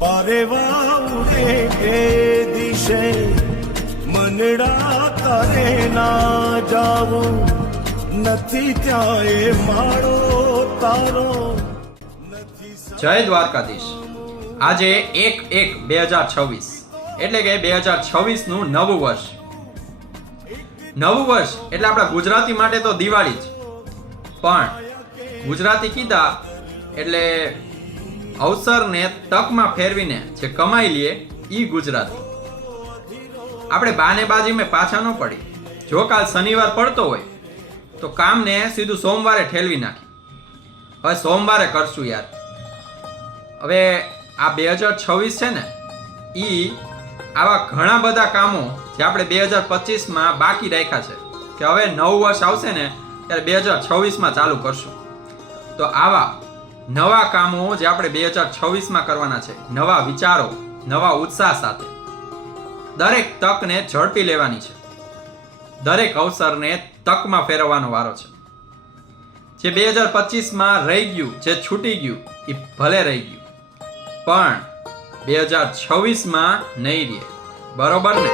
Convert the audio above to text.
પારેવા ઉડે એ દિશે મનડા તારે ના જાવું નથી ત્યાં એ માળો તારો નથી। જય દ્વારકાધીશ। આજે 1/1/2026 એટલે કે 2026 નું નવું વર્ષ। નવું વર્ષ એટલે આપણા ગુજરાતી માટે તો દિવાળી જ, પણ ગુજરાતી કીધા એટલે અવસરને તકમાં ફેરવીને જે કમાઈ લઈએ ઈ ગુજરાતી। આપણે બાનેબાજીમાં પાછા ન પડી। જો કાલ શનિવાર પડતો હોય તો કામને સીધું સોમવારે ઠેલવી નાખી। હવે સોમવારે કરશું યાર। હવે આ 2026 છે ને ઈ આવા ઘણા બધા કામો જે આપણે 2025માં બાકી રાખ્યા છે કે હવે નવું વર્ષ આવશે ને ત્યારે 2026માં ચાલુ કરશું। તો આવા નવા કામો જે આપણે 2026માં કરવાના છે, નવા વિચારો, નવા ઉત્સાહ સાથે દરેક તકને ઝડપી લેવાની છે, દરેક અવસરને તકમાં ફેરવવાનો વારો છે। જે 2025માં રહી ગયું, જે છૂટી ગયું એ ભલે રહી ગયું, પણ 2026માં નહીં રહે, બરોબર ને?